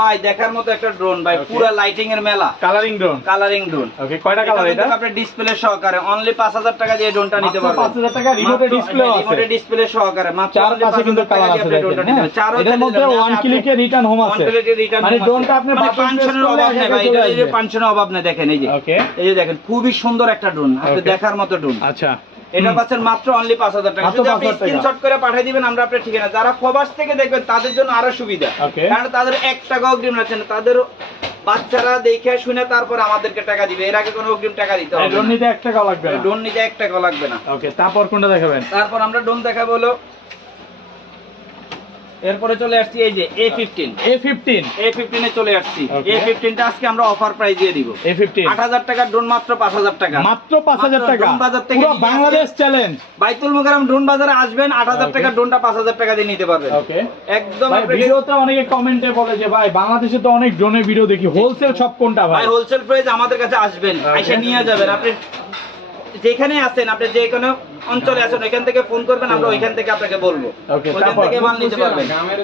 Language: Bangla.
ভাই দেখার মতো একটা ড্রোন ভাই, পুরো লাইটিং এর মেলা। Colouring drone. ওকে, কয়টা কালার এটা? আপনি ডিসপ্লে সহকারে অনলি 5000 টাকা দিয়ে ড্রোনটা নিতে পারবেন। 5000 টাকা রিমোটে ডিসপ্লে আছে। রিমোটে ডিসপ্লে সহকারে মাত্র চার পাশে কিন্তু কালার আছে দেখেন। এর মধ্যে ওয়ান ক্লিকে রিটার্ন হোম আছে। মানে ড্রোনটা আপনি পাঁচশনের অভাব নেই ভাই, এটা এই যে পাঁচশনের অভাব নেই। দেখেন এই যে, ওকে, এই যে দেখেন খুবই সুন্দর একটা ড্রোন, আপনি দেখার মতো ড্রোন। আচ্ছা, এটা পাচ্ছেন মাত্র অনলি 5000 টাকা। যদি আপনি স্ক্রিনশট করে পাঠিয়ে দিবেন, আমরা আপনার ঠিকানা, যারা প্রবাস থেকে দেখবেন তাদের জন্য আরো সুবিধা, কারণ তাদের 1 টাকা অগ্রিম রাখছেন, তাদের বাচ্চারা দেখে শুনে তারপর আমাদেরকে টাকা দিবে, এর আগে কোনো অগ্রিম টাকা দিতে হবে না। ড্রোন নিতে 1 টাকা লাগবে না। ড্রোন নিতে 1 টাকা লাগবে না। ওকে, তারপর কোনটা দেখাবেন? তারপর আমরা ড্রোন দেখাবো হলো, এরপরে চলে আসছি এই যে A15 এ চলে আসছি। A15 টা আজকে আমরা অফার প্রাইস দিয়ে দিব। A15 8000 টাকা ড্রোন, মাত্র 5000 টাকা। মাত্র 5000 টাকা। ড্রোন বাজার থেকে পুরো বাংলাদেশ চ্যালেঞ্জ। বাইতুল মোকাররম ড্রোন বাজারে আসবেন, 8000 টাকা ড্রোনটা 5000 টাকা দিয়ে নিতে পারবেন। ওকে, একদম। ভিডিওতে অনেকে কমেন্টে বলে যে ভাই বাংলাদেশে তো অনেক ড্রোনের ভিডিও দেখি, হোলসেল সব কোনটা ভাই? ভাই হোলসেল প্রাইস আমাদের কাছে আসবেন, এসে নিয়ে যাবেন। আপনি যেখানে আছেন, আপনি যে কোনো অঞ্চলে আছেন, ওইখান থেকে ফোন করবেন, আমরা ওইখান থেকে আপনাকে বলবো, ওইখান থেকে মাল নিতে পারবেন।